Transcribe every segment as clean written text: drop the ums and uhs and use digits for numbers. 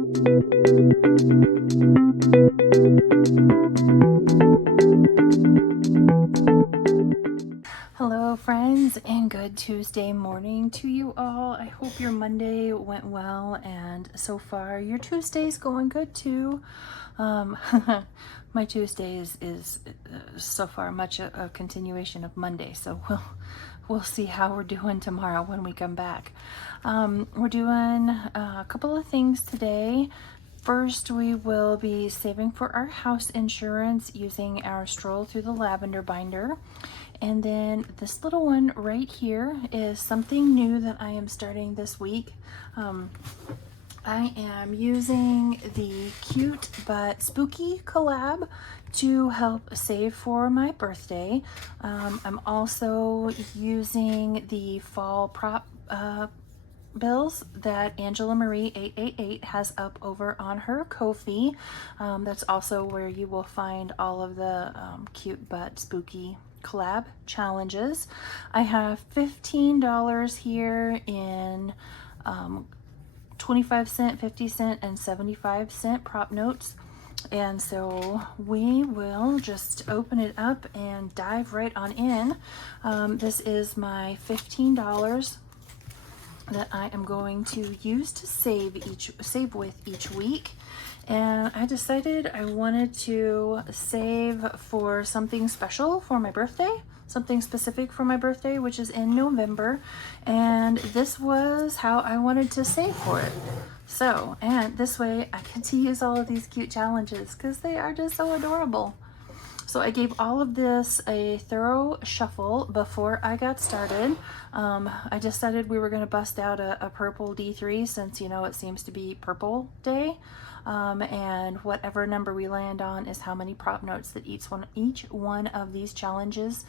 Hello friends, and good Tuesday morning to you all. I hope your Monday went well, and so far your Tuesday's going good too. My Tuesday is so far much a continuation of Monday, so we'll see how we're doing tomorrow when we come back. We're doing a couple of things today. First, we will be saving for our house insurance using our Stroll through the Lavender binder. And then this little one right here is something new that I am starting this week. I am using the Cute But Spooky collab to help save for my birthday. I'm also using the fall prop bills that Angela Marie 888 has up over on her Ko-fi. That's also where you will find all of the Cute But Spooky collab challenges. I have $15 here in 25-cent, 50-cent, and 75-cent prop notes. And so we will just open it up and dive right on in. This is my $15 that I am going to use to save with each week. And I decided I wanted to save for something special for my birthday, something specific for my birthday, which is in November. And this was how I wanted to save for it. So, and this way I get to use all of these cute challenges because they are just so adorable. So I gave all of this a thorough shuffle before I got started. I decided we were going to bust out a purple D3 since, you know, it seems to be purple day. And whatever number we land on is how many prop notes that each one of these challenges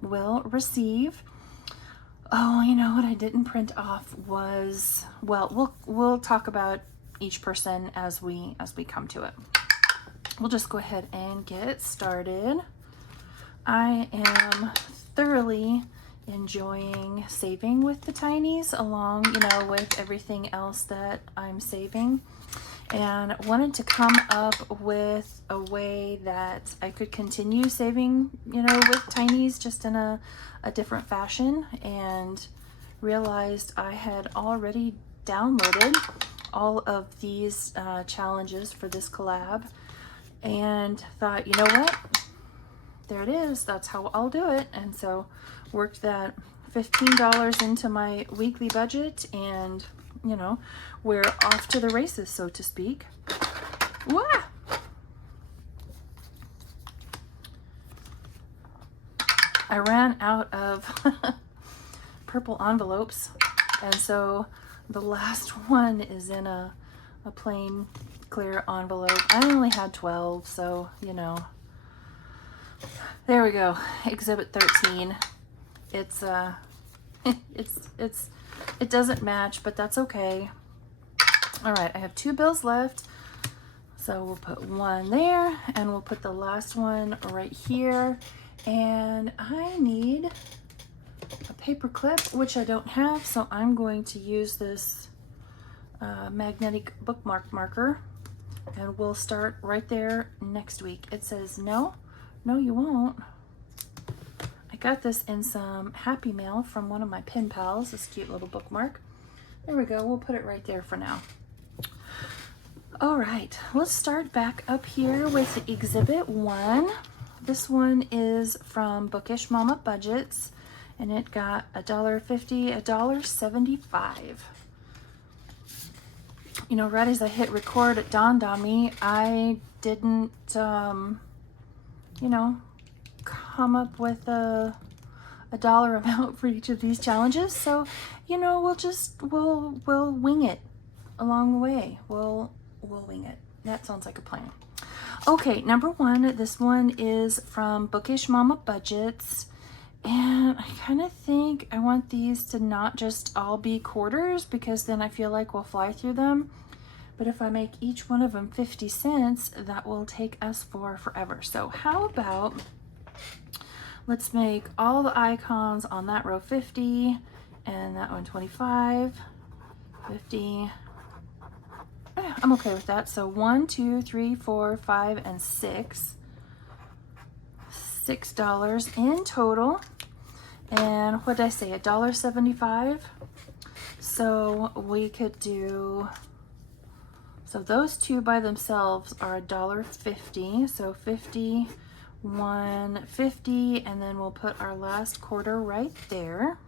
will receive. Oh, you know what I didn't print off was, well, we'll talk about each person as we come to it. We'll just go ahead and get started. I am thoroughly enjoying saving with the tinies along, you know, with everything else that I'm saving, and wanted to come up with a way that I could continue saving, you know, with tinies just in a different fashion, and realized I had already downloaded all of these challenges for this collab, and thought, you know what, there it is, that's how I'll do it. And so worked that $15 into my weekly budget, and you know, we're off to the races, so to speak. Wah! I ran out of purple envelopes, and so the last one is in a plain clear envelope. I only had 12, so you know, there we go. Exhibit 13. It's it doesn't match, but that's okay. All right, I have 2 bills left, so we'll put one there, and we'll put the last one right here. And I need a paper clip, which I don't have, so I'm going to use this magnetic bookmark marker, and we'll start right there next week. It says no you won't. I got this in some Happy Mail from one of my pen pals, this cute little bookmark. There we go, we'll put it right there for now. All right, let's start back up here with Exhibit 1. This one is from Bookish Mama Budgets, and it got $1.50, $1.75. You know, right as I hit record, it dawned on me I didn't, you know, come up with a dollar amount for each of these challenges. So, you know, we'll wing it along the way. We'll wing it. That sounds like a plan. Okay, number 1, this one is from Bookish Mama Budgets. And I kind of think I want these to not just all be quarters, because then I feel like we'll fly through them. But if I make each one of them 50 cents, that will take us for forever. So how about, let's make all the icons on that row 50, and that one 25, 50. I'm okay with that. So 1, 2, 3, 4, 5, and 6. $6 in total. And what did I say? $1.75. So we could do, so those two by themselves are $1.50. So 50, 150, and then we'll put our last quarter right there.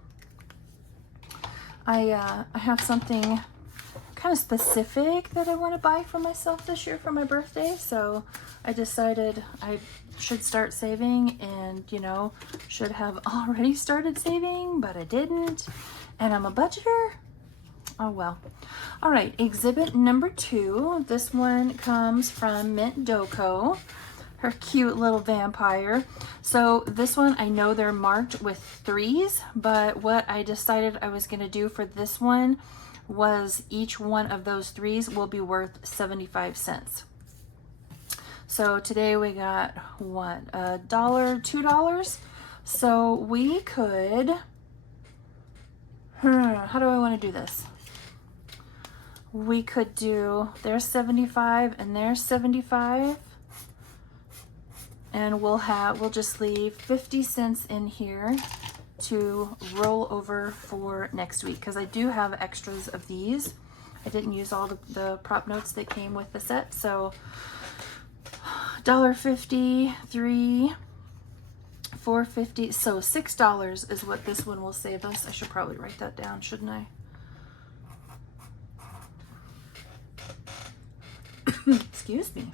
I have something kind of specific that I want to buy for myself this year for my birthday, so I decided I should start saving, and you know, should have already started saving, but I didn't, and I'm a budgeter. Oh well. All right, exhibit number 2. This one comes from Mint Doko, her cute little vampire. So this one, I know they're marked with 3s, but what I decided I was going to do for this one was each one of those 3s will be worth 75 cents. So today we got what, $1, $2. So we could, how do I want to do this? We could do, there's 75 and there's 75. And we'll just leave 50 cents in here to roll over for next week, because I do have extras of these. I didn't use all the prop notes that came with the set. So $1.50, 3, $4.50, so $6 is what this one will save us. I should probably write that down, shouldn't I? Excuse me.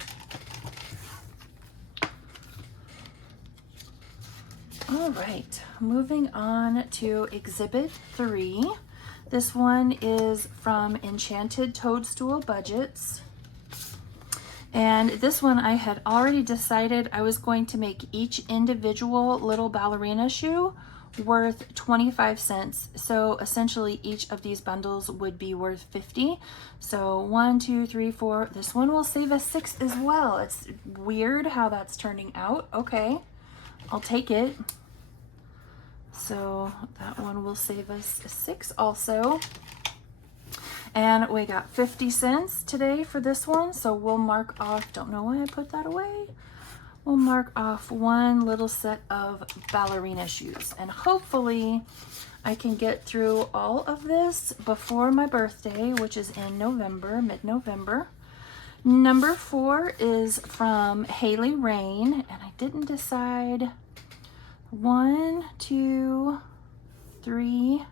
All right, moving on to exhibit 3. This one is from Enchanted Toadstool Budgets. And this one I had already decided I was going to make each individual little ballerina shoe worth 25 cents. So essentially each of these bundles would be worth 50. So 1, 2, 3, 4. This one will save us 6 as well. It's weird how that's turning out. Okay, I'll take it. So that one will save us 6 also. And we got 50 cents today for this one. So we'll mark off, don't know why I put that away. We'll mark off one little set of ballerina shoes. And hopefully I can get through all of this before my birthday, which is in November, mid-November. Number 4 is from Haley Rain, and I didn't decide. 1, 2, 3.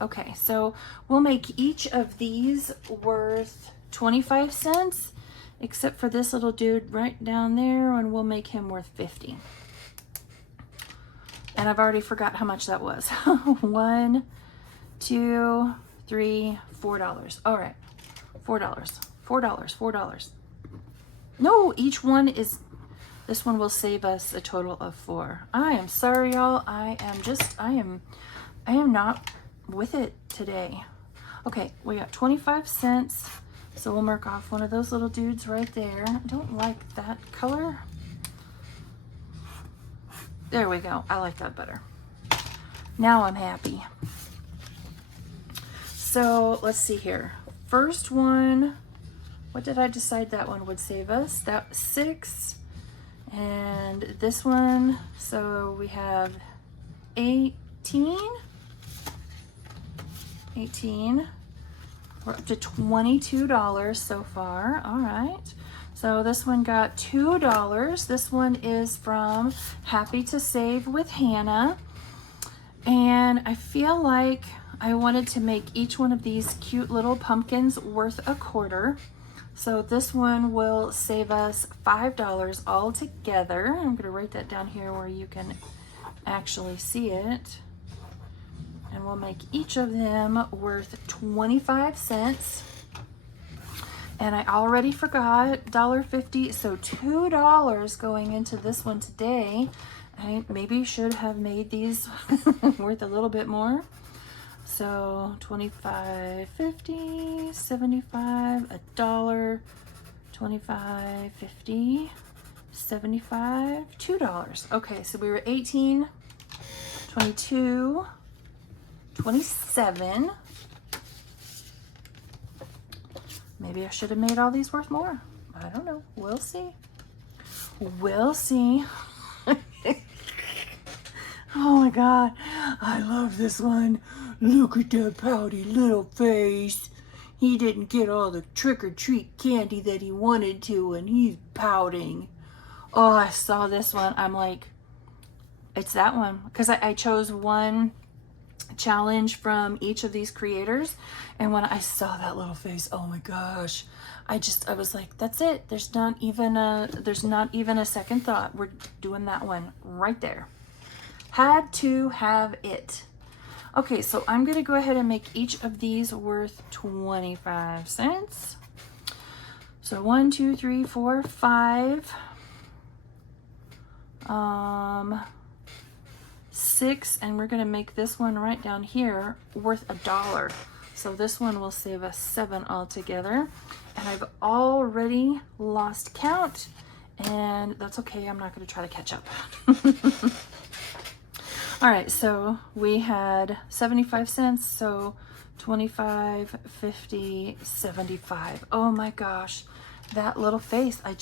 Okay, so we'll make each of these worth 25 cents, except for this little dude right down there, and we'll make him worth 50. And I've already forgot how much that was. 1, 2, 3, $4. All right, $4, $4, $4. No, each one is, this one will save us a total of 4. I am sorry, y'all. I am not with it today. Okay, we got 25 cents. So we'll mark off one of those little dudes right there. I don't like that color. There we go. I like that better. Now I'm happy. So let's see here. First one, what did I decide that one would save us? That 6. And this one, so we have 18. We're up to $22 so far. All right. So this one got $2. This one is from Happy to Save with Hannah. And I feel like I wanted to make each one of these cute little pumpkins worth a quarter. So this one will save us $5 all together. I'm going to write that down here where you can actually see it. And we'll make each of them worth 25 cents. And I already forgot $1.50, so $2 going into this one today. I maybe should have made these worth a little bit more. So 25, 50, 75, $1, 25, 50, 75, $2. Okay, so we were 18, 22, 27, Maybe I should have made all these worth more. I don't know. We'll see. We'll see. Oh my God. I love this one. Look at that pouty little face. He didn't get all the trick-or-treat candy that he wanted to, and he's pouting. Oh, I saw this one. I'm like, it's that one. Because I chose one challenge from each of these creators, and when I saw that little face, oh my gosh, I was like, that's it. There's not even a second thought. We're doing that one right there. Had to have it. Okay, so I'm gonna go ahead and make each of these worth 25 cents. So 1, 2, 3, 4, 5, 6, and we're gonna make this one right down here worth $1. So this one will save us 7 altogether. And I've already lost count, and that's okay. I'm not gonna try to catch up. All right, so we had 75 cents, so 25, 50, 75. Oh my gosh, that little face, I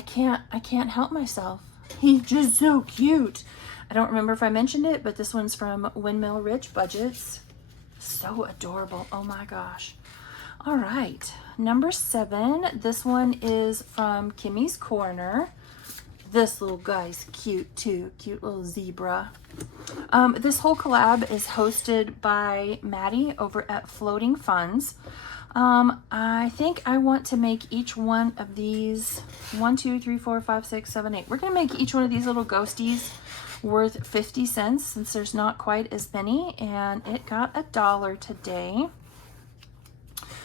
can't help myself. He's just so cute. I don't remember if I mentioned it, but this one's from Windmill Ridge Budgets. So adorable, oh my gosh. All right, number 7, this one is from Kimmy's Corner. This little guy's cute too, cute little zebra. This whole collab is hosted by Maddie over at Floating Funds. I think I want to make each one of these 1, 2, 3, 4, 5, 6, 7, 8. We're gonna make each one of these little ghosties worth 50 cents since there's not quite as many, and it got $1 today.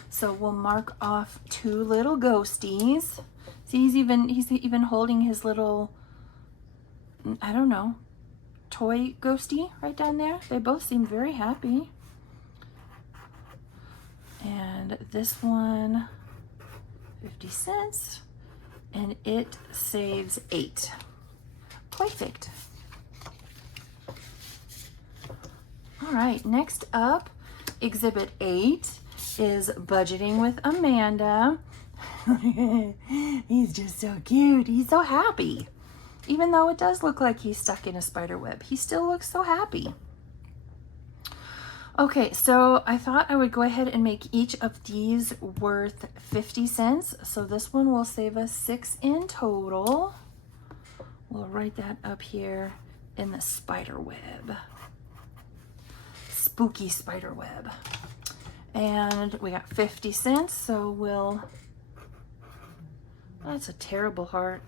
So we'll mark off 2 little ghosties. See, he's even holding his little, I don't know, toy ghosty right down there. They both seem very happy. And this one, 50 cents, and it saves 8. Perfect. All right, next up, Exhibit 8 is Budgeting with Amanda. He's just so cute. He's so happy. Even though it does look like he's stuck in a spider web, he still looks so happy. Okay, so I thought I would go ahead and make each of these worth 50 cents. So this one will save us 6 in total. We'll write that up here in the spider web. Spooky spider web. And we got 50 cents, so we'll... That's a terrible heart.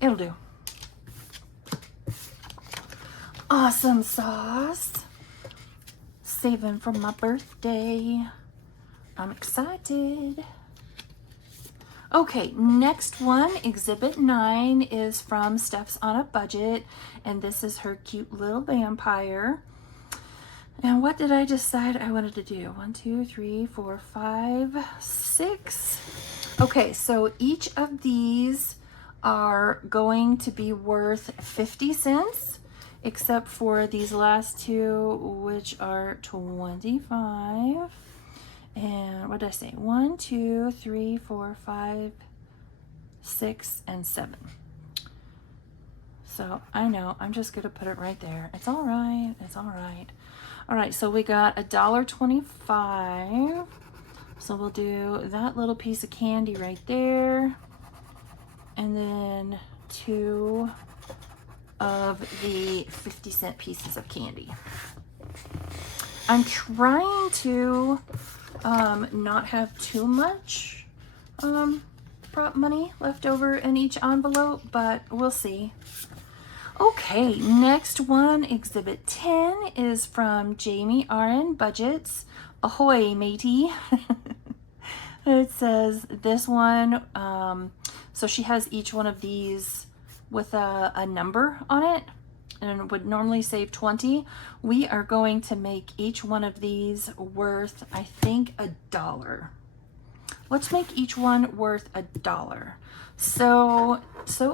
It'll do. Awesome sauce. Saving for my birthday. I'm excited. Okay, next one, Exhibit 9, is from Steph's on a Budget, and this is her cute little vampire. And what did I decide I wanted to do? 1, 2, 3, 4, 5, 6. Okay, so each of these are going to be worth 50 cents, except for these last 2, which are 25. And what did I say? 1, 2, 3, 4, 5, 6, and 7. So I know, I'm just gonna put it right there. It's all right, it's all right. All right, so we got $1.25. So we'll do that little piece of candy right there. And then 2 of the 50-cent pieces of candy. I'm trying to not have too much prop money left over in each envelope, but we'll see. Okay, next one, Exhibit 10, is from Jamie RN Budgets. Ahoy, matey. It says this one, so she has each one of these with a number on it, and it would normally save 20. We are going to make each one of these worth, I think, $1. Let's make each one worth $1. So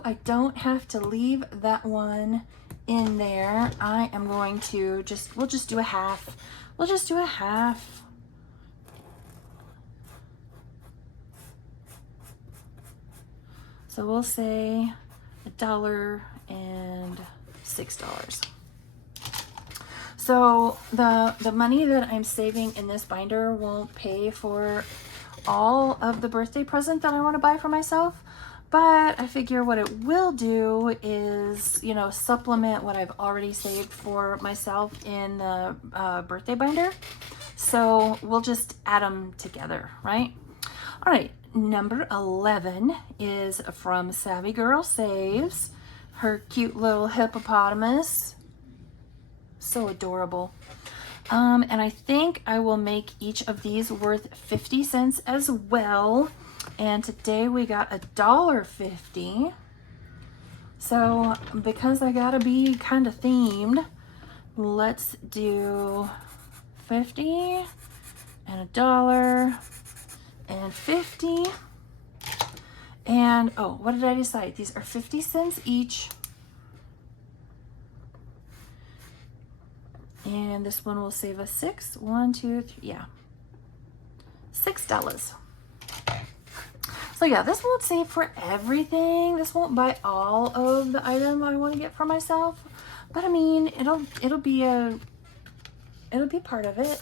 I don't have to leave that one in there. I am going to we'll just do a half. We'll just do a half. So we'll say $1.06. So the money that I'm saving in this binder won't pay for all of the birthday present that I want to buy for myself, but I figure what it will do is, you know, supplement what I've already saved for myself in the birthday binder. So we'll just add them together, right? All right, number 11 is from Savvy Girl Saves. Her cute little hippopotamus. So adorable. And I think I will make each of these worth 50 cents as well. And today we got $1.50. So because I gotta be kind of themed, let's do 50 and $1 and 50. And oh, what did I decide? These are 50 cents each. And this one will save us $6. $1, $2, $3, yeah, $6. So yeah, this won't save for everything. This won't buy all of the item I want to get for myself, but I mean, it'll be part of it.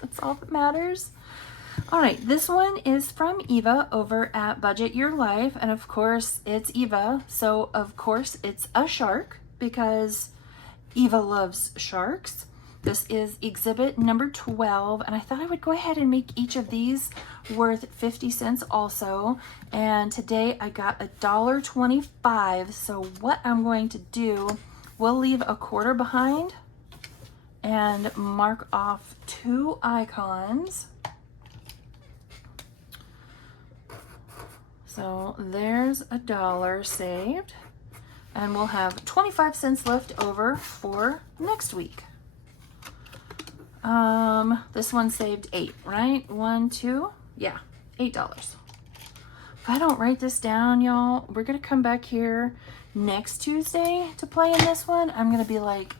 That's all that matters. All right, this one is from Eva over at Budget Your Life, and of course it's Eva, so of course it's a shark because Eva loves sharks. This is exhibit number 12, and I thought I would go ahead and make each of these worth 50 cents also. And today I got $1.25. So what I'm going to do, we'll leave a quarter behind and mark off 2 icons. So there's $1 saved. And we'll have 25 cents left over for next week. This one saved 8, right? 1, 2, yeah, $8. If I don't write this down, y'all, we're gonna come back here next Tuesday to play in this one. I'm gonna be like,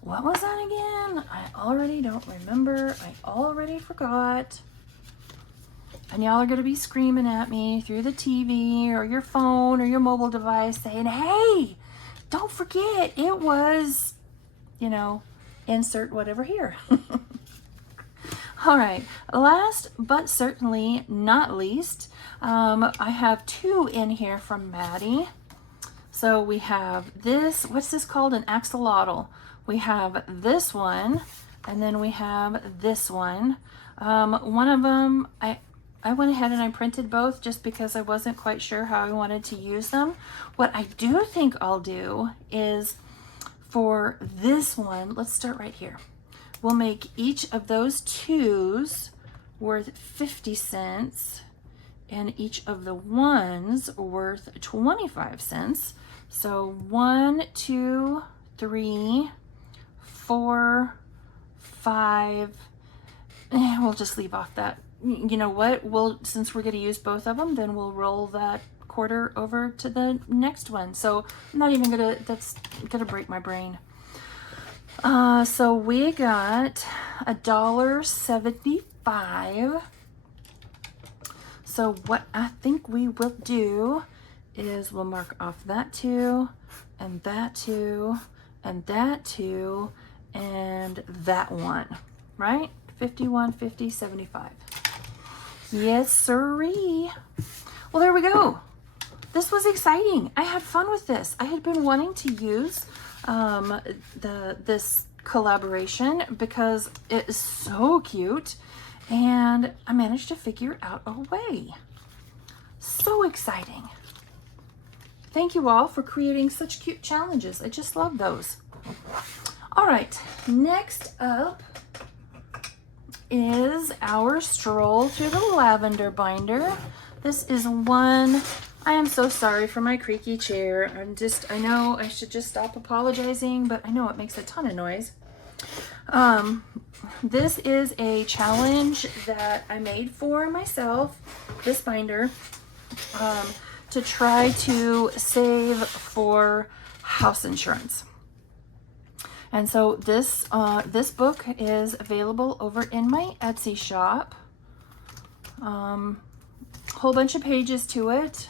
what was that again? I already don't remember. I already forgot. And y'all are gonna be screaming at me through the TV or your phone or your mobile device saying, hey, don't forget, it was, you know, insert whatever here. All right, last but certainly not least, I have 2 in here from Maddie. So we have this, what's this called? An axolotl. We have this one, and then we have this one. One of them, I went ahead and I printed both just because I wasn't quite sure how I wanted to use them. What I do think I'll do is for this one, let's start right here. We'll make each of those 2s worth 50 cents and each of the 1s worth 25 cents. So 1, 2, 3, 4, 5, we'll just leave off that. You know what, since we're going to use both of them, then we'll roll that quarter over to the next one. So I'm not even gonna, that's gonna break my brain. So we got $1.75. So what I think we will do is we'll mark off that 2 and that 2 and that 2 and that 1, right? 51, 50, 75. Yes, sirree. Well, there we go. This was exciting. I had fun with this. I had been wanting to use this collaboration because it is so cute, and I managed to figure out a way. So exciting. Thank you all for creating such cute challenges. I just love those. All right, next up is our stroll through the lavender binder. This is one, I am so sorry for my creaky chair. I know I should just stop apologizing, but I know it makes a ton of noise. This is a challenge that I made for myself, this binder, to try to save for house insurance. And so this this book is available over in my Etsy shop. Whole bunch of pages to it.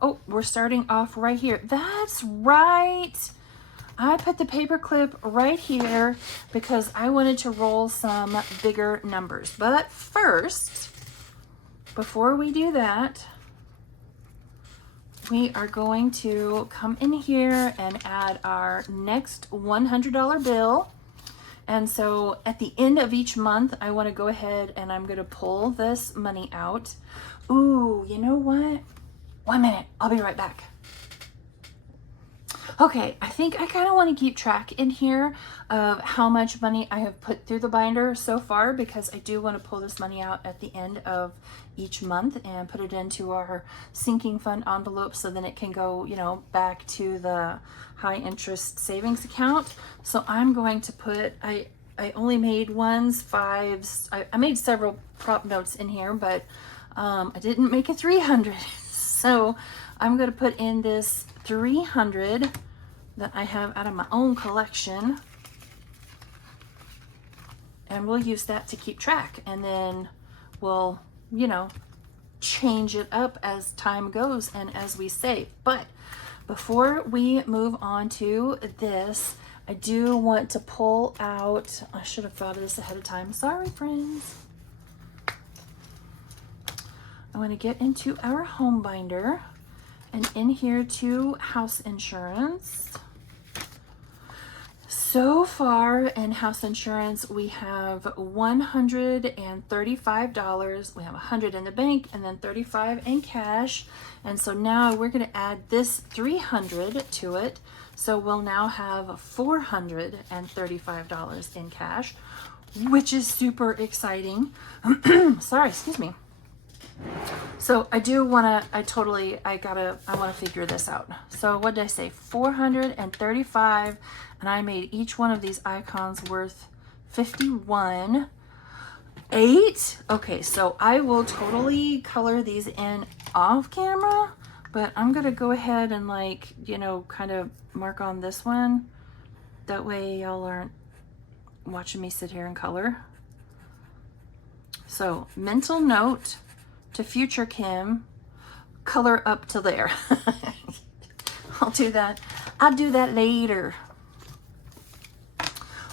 Oh, we're starting off right here. That's right. I put the paper clip right here because I wanted to roll some bigger numbers. But first, before we do that, we are going to come in here and add our next $100 bill. And so at the end of each month, I want to go ahead and I'm going to pull this money out. Ooh, you know what? 1 minute, I'll be right back. Okay, I think I kind of want to keep track in here of how much money I have put through the binder so far, because I do want to pull this money out at the end of each month and put it into our sinking fund envelope so then it can go, you know, back to the high interest savings account. So I'm going to put, I only made ones, fives, I made several prop notes in here, but I didn't make a 300. So I'm going to put in this 300 that I have out of my own collection, and we'll use that to keep track, and then we'll, you know, change it up as time goes and as we save. But before we move on to this, I do want to pull out, I should have thought of this ahead of time, sorry friends. I want to get into our home binder, and in here to house insurance. So far in house insurance, we have $135. We have $100 in the bank and then $35 in cash. And so now we're going to add this $300 to it. So we'll now have $435 in cash, which is super exciting. Sorry, excuse me. So I do want to, I want to figure this out. So what did I say? 435, and I made each one of these icons worth 51. 8. Okay, so I will totally color these in off camera, but I'm going to go ahead and, like, you know, kind of mark on this one. That way y'all aren't watching me sit here and color. So mental note to future Kim, color up to there. I'll do that. I'll do that later.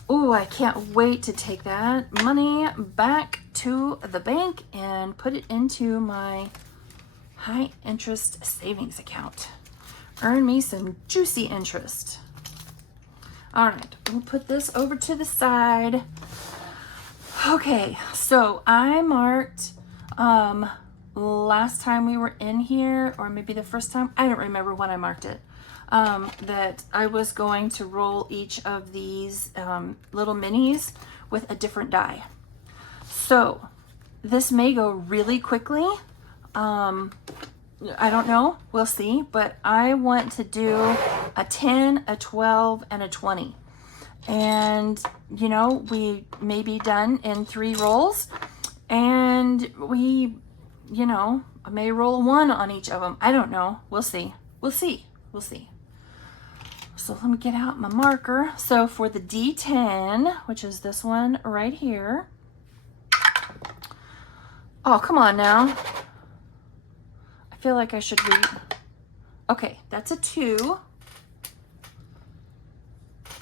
Oh, I can't wait to take that money back to the bank and put it into my high interest savings account. Earn me some juicy interest. All right, we'll put this over to the side. Okay, so I marked, last time we were in here, or maybe the first time, I don't remember when I marked it, that I was going to roll each of these little minis with a different die. So this may go really quickly. I don't know, we'll see, but I want to do a 10, a 12, and a 20. And, you know, we may be done in 3 rolls, and we, you know, I may roll 1 on each of them. I don't know. We'll see. We'll see. We'll see. So let me get out my marker. So for the D10, which is this one right here. Oh, come on now. I feel like I should read. Okay, that's a 2.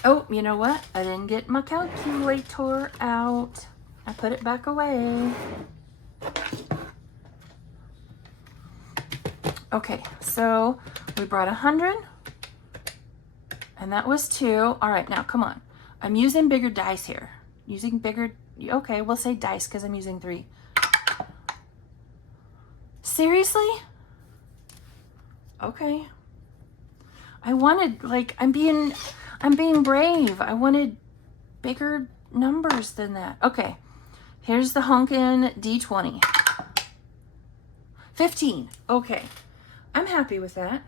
Oh, you know what? I didn't get my calculator out. I put it back away. Okay, so we brought 100, and that was 2. All right, now come on. I'm using bigger dice here. Using bigger, okay, we'll say dice because I'm using 3. Seriously? Okay. I wanted, like, I'm being brave. I wanted bigger numbers than that. Okay, here's the honkin' D20. 15. Okay, I'm happy with that.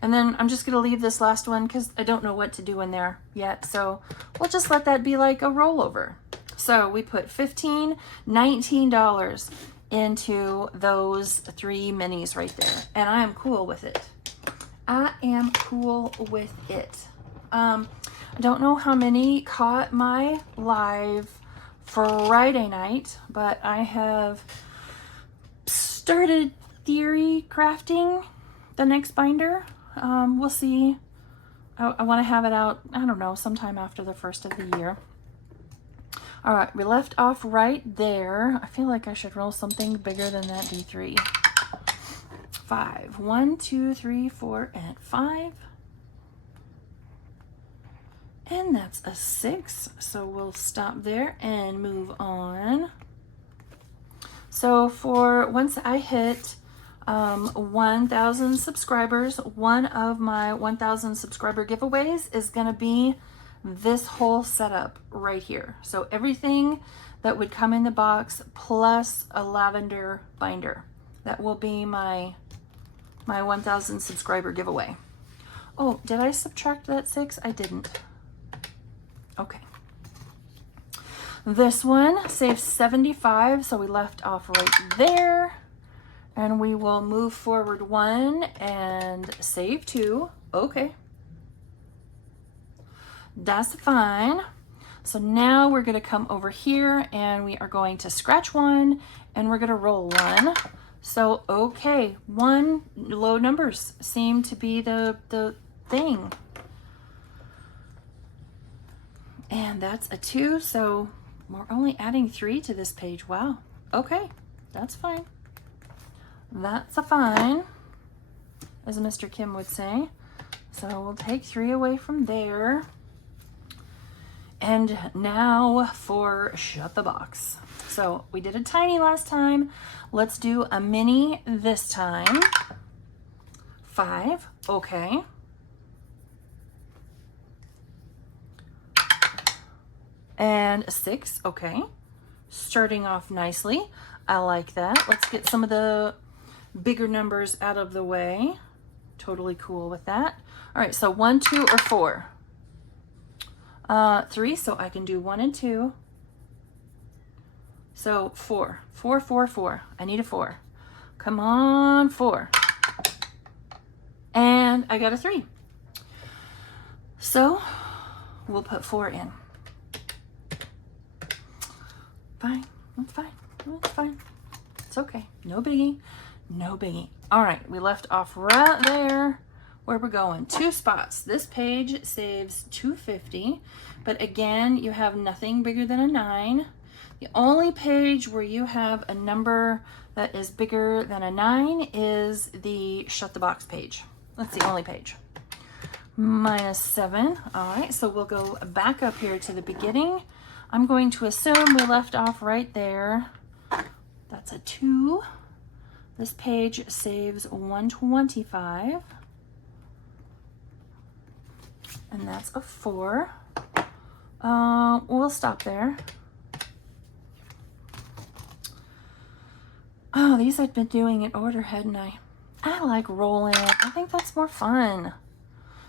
And then I'm just gonna leave this last one because I don't know what to do in there yet. So we'll just let that be like a rollover. So we put $15, $19 into those 3 minis right there. And I am cool with it. I am cool with it. I don't know how many caught my live Friday night, but I have started theory crafting the next binder. We'll see. I want to have it out, I don't know, sometime after the first of the year. All right, we left off right there. I feel like I should roll something bigger than that D3. 5. 1, 2, 3, 4, and 5. And that's a 6. So we'll stop there and move on. So for once I hit 1,000 subscribers, one of my 1,000 subscriber giveaways is going to be this whole setup right here. So everything that would come in the box plus a lavender binder. That will be my 1,000 subscriber giveaway. Oh, did I subtract that 6? I didn't. Okay. This one saves 75, so we left off right there. And we will move forward 1 and save 2. Okay. That's fine. So now we're going to come over here and we are going to scratch 1 and we're going to roll 1. So, okay, 1, low numbers seem to be the thing. And that's a 2, so we're only adding 3 to this page. Wow. Okay, that's fine. That's a fine, as Mr. Kim would say. So we'll take 3 away from there. And now for shut the box. So we did a tiny last time. Let's do a mini this time. 5, okay. And a 6, okay. Starting off nicely. I like that. Let's get some of the bigger numbers out of the way. Totally cool with that. All right, so 1, 2, or 4? 3, so I can do 1 and 2. So 4, 4, 4, 4. I need a 4. Come on, 4. And I got a 3. So we'll put 4 in. Fine, that's fine, that's fine. It's okay, no biggie, no biggie. All right, we left off right there where we're going. 2 spots. This page saves 250, but again, you have nothing bigger than a 9. The only page where you have a number that is bigger than a 9 is the shut the box page. That's the only page. -7. All right, so we'll go back up here to the beginning. I'm going to assume we left off right there. That's a 2. This page saves 125. And that's a 4. We'll stop there. Oh, these I've been doing in order, hadn't I? I like rolling. I think that's more fun.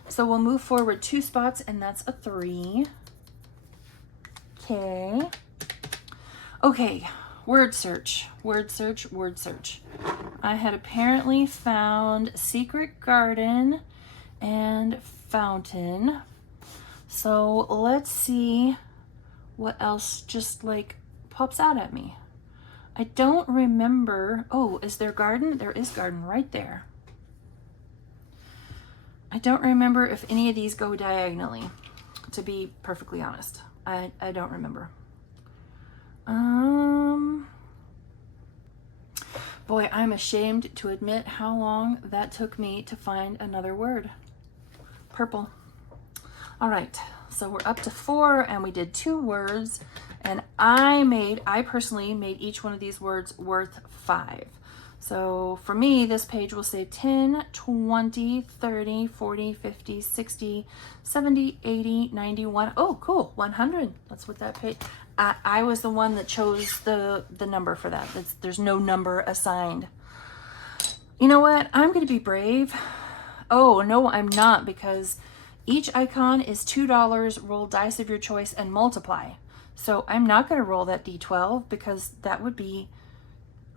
So we'll move forward 2 spots, and that's a 3. Okay. Okay, word search, word search, word search. I had apparently found secret garden and fountain. So let's see what else just like pops out at me. I don't remember. Oh, is there garden? There is garden right there. I don't remember if any of these go diagonally, to be perfectly honest. I don't remember. Boy, I'm ashamed to admit how long that took me to find another word. Purple. All right, so we're up to 4 and we did 2 words, and I personally made each one of these words worth 5. So for me, this page will say 10, 20, 30, 40, 50, 60, 70, 80, 91. Oh, cool, 100. That's what that page. I was the one that chose the number for that. There's no number assigned. You know what? I'm going to be brave. Oh, no, I'm not, because each icon is $2. Roll dice of your choice and multiply. So I'm not going to roll that D12 because that would be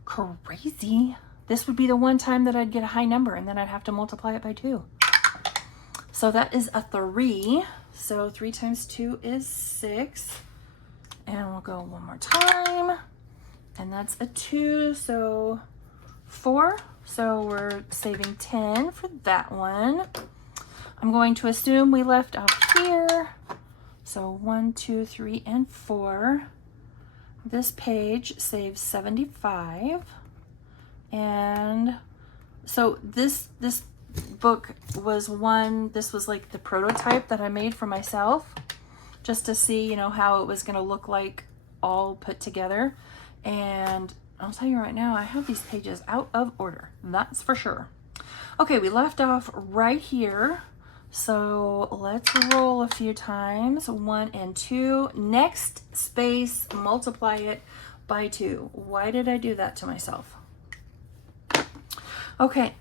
crazy. This would be the one time that I'd get a high number and then I'd have to multiply it by 2. So that is a 3. So 3 times 2 is 6. And we'll go one more time. And that's a 2. So 4. So we're saving 10 for that one. I'm going to assume we left off here. So 1, 2, 3, and 4. This page saves 75. And so this book was this was like the prototype that I made for myself, just to see, you know, how it was going to look like all put together. And I'll tell you right now, I have these pages out of order, that's for sure. Okay, we left off right here. So let's roll a few times. 1 and 2. Next space, multiply it by 2. Why did I do that to myself? Okay,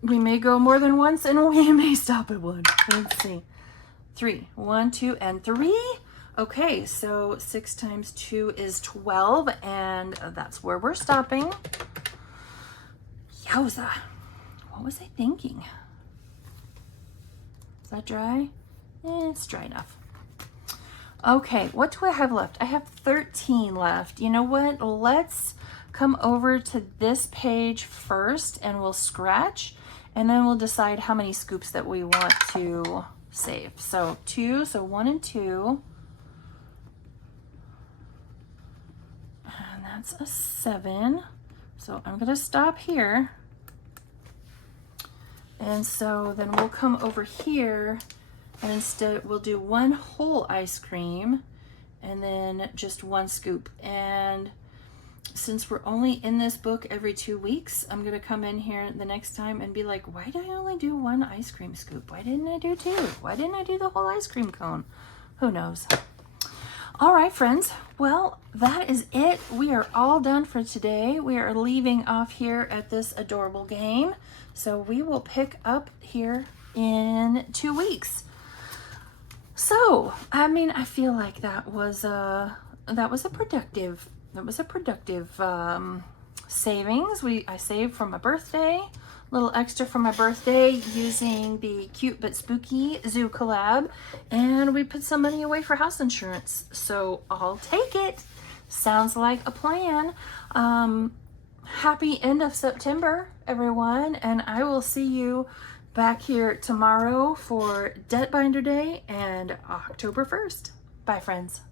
we may go more than once and we may stop at 1. Let's see. 3. 1, 2, and 3. Okay, so 6 times 2 is 12, and that's where we're stopping. Yowza. What was I thinking? Is that dry? It's dry enough. Okay, what do I have left? I have 13 left. You know what? Let's come over to this page first and we'll scratch, and then we'll decide how many scoops that we want to save. So 2, so 1 and 2. And that's a 7. So I'm going to stop here. And so then we'll come over here, and instead we'll do 1 whole ice cream and then just 1 scoop. And since we're only in this book every 2 weeks, I'm gonna come in here the next time and be like, why did I only do 1 ice cream scoop? Why didn't I do 2? Why didn't I do the whole ice cream cone? Who knows? All right, friends. Well, that is it. We are all done for today. We are leaving off here at this adorable game. So we will pick up here in 2 weeks. So, I mean, I feel like that was a productive savings. I saved for my birthday, a little extra for my birthday using the Cute But Spooky Zoo collab, and we put some money away for house insurance. So I'll take it. Sounds like a plan. Happy end of September, everyone, and I will see you back here tomorrow for Debt Binder Day and October 1st. Bye, friends.